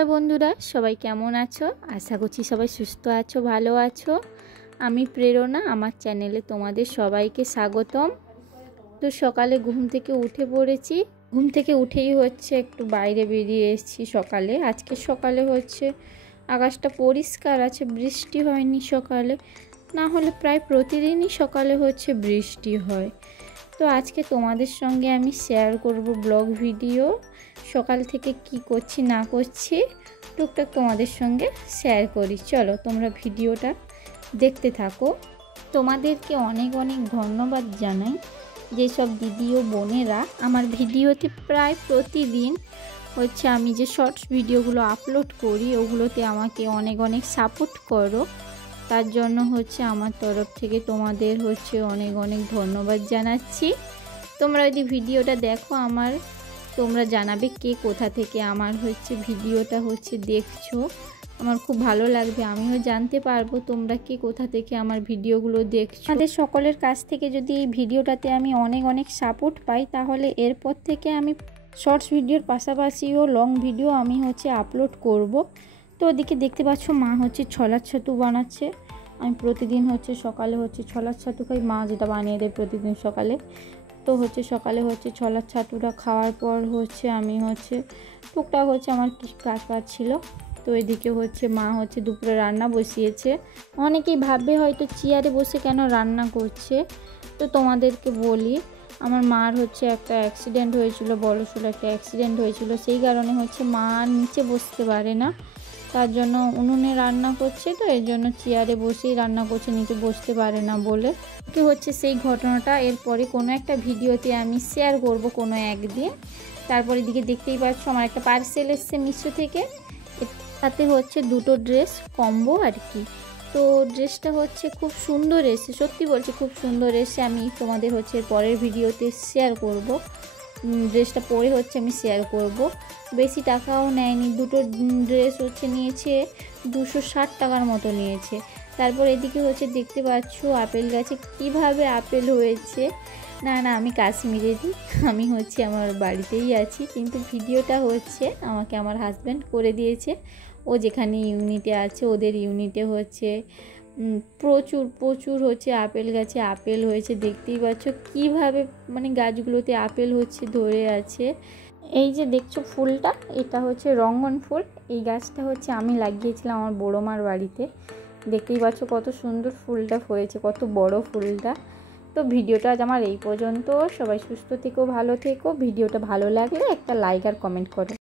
नमस्कार बंधुरा सबाई केमन आछो आशा करछि सबाई सुस्थ आछो भालो आछो। आमी प्रेरणा आमार चैनेले तोमादेर सबाइके स्वागतम। तो सकाले घुम थेके उठे पड़ेछि, घुम थेके उठेई होच्छे एकटु बाइरे बेरिये एसेछि सकाले। आजके सकाले होच्छे आकाशटा परिष्कार आछे, बृष्टि हयनि सकाले, ना होले प्राय प्रतिदिनई सकाले होच्छे बृष्टि हय। तो आज के तुम्हारे संगे आमी शेयर करब ब्लग भिडियो सकाल थेके कि करछि ना करछि टुकटाक तुम्हारे संगे शेयर करी। चलो तोमरा भिडियोटा देखते थाको। तोमादेरके अनेक अनेक धन्यवाद जानाई जे सब दिदी ओ बोनेरा आमार भिडियोते प्राय प्रतिदिन होच्छे आमी जे शर्ट्स भिडियोगुलो आपलोड करी ओगुलोते आमाके अनेक अनेक सापोर्ट करो। तार जन्य होच्छे आमार तरफ थेके तोमादेर होच्छे अनेक अनेक धन्यवाद जानाच्छि। तोमरा यदि भिडियोटा देखो आमार तोमरा जानाबे के कोथा थेके आमार होच्छे भिडियोटा होच्छे देखछो। आमार खूब भालो लागबे, आमिও जानते पारबो तोमरा के कोथा थेके आमार भिडियोगुलो देखछो। आमादेर सकलेर काछ थेके जदि এই ভিডিওটাতে আমি অনেক অনেক সাপোর্ট পাই তাহলে এরপর থেকে আমি শর্টস ভিডিওর পাশাপাশিও লং ভিডিও আমি হচ্ছে আপলোড করব। তো ওদিকে দেখতে পাচ্ছ মা হচ্ছে ছোলার ছাতু বানাচ্ছে। আমি প্রতিদিন হচ্ছে সকালে হচ্ছে ছোলার ছাতু খাই, মা যেটা বানিয়ে দেয় প্রতিদিন সকালে। তো হচ্ছে সকালে হচ্ছে ছোলার ছাতুটা খাওয়ার পর হচ্ছে আমি হচ্ছে টুকটাক হচ্ছে আমার কিছু কাজ বাজ ছিল। তো এদিকে হচ্ছে মা হচ্ছে দুপুরে রান্না বসিয়েছে। অনেকেই ভাববে হয়তো চেয়ারে বসে কেন রান্না করছে। তো তোমাদেরকে বলি আমার মার হচ্ছে একটা অ্যাক্সিডেন্ট হয়েছিল, বড়সড় একটা অ্যাক্সিডেন্ট হয়েছিল, সেই কারণে হচ্ছে মা নিচে বসতে পারে না, তার জন্য উনুনে রান্না করছে। তো এর জন্য চেয়ারে বসেই রান্না করছে, নিচে বসতে পারে না বলে। কি হচ্ছে সেই ঘটনাটা এরপরে কোনো একটা ভিডিওতে আমি শেয়ার করব কোনো একদিন। তারপরে দিকে দেখতেই পাচ্ছ আমার একটা পার্সেল এসছে মিশো থেকে, তাতে হচ্ছে দুটো ড্রেস কম্বো আর কি। তো ড্রেসটা হচ্ছে খুব সুন্দর এসেছে, সত্যি বলছি খুব সুন্দর এসেছে। আমি তোমাদের হচ্ছে পরের ভিডিওতে শেয়ার করব, ড্রেসটা পরে হচ্ছে আমি শেয়ার করব। বেশি টাকাও নেয়নি, দুটো ড্রেস হচ্ছে নিয়েছে 260 টাকার মতো নিয়েছে। তারপর এদিকে হচ্ছে দেখতে পাচ্ছ আপেল গাছে কিভাবে আপেল হয়েছে। না না আমি কাশ্মীরে দিই, আমি হচ্ছে আমার বাড়িতেই আছি, কিন্তু ভিডিওটা হচ্ছে আমাকে আমার হাজব্যান্ড করে দিয়েছে। ও যেখানে ইউনিটে আছে ওদের ইউনিটে হচ্ছে প্রচুর প্রচুর হচ্ছে আপেল গাছে আপেল হয়েছে। দেখতেই পাচ্ছ কিভাবে মানে গাছগুলোতে আপেল হচ্ছে ধরে আছে। এই যে দেখছো ফুলটা, এটা হচ্ছে রঙ্গন ফুল। এই গাছটা হচ্ছে আমি লাগিয়েছিলাম আমার বড় মার বাড়িতে। দেখতেই পাচ্ছ কত সুন্দর ফুলটা হয়েছে, কত বড় ফুলটা। তো ভিডিওটা আজ আমার এই পর্যন্ত। সবাই সুস্থ থেকো, ভালো থেকো। ভিডিওটা ভালো লাগলে একটা লাইক আর কমেন্ট করো।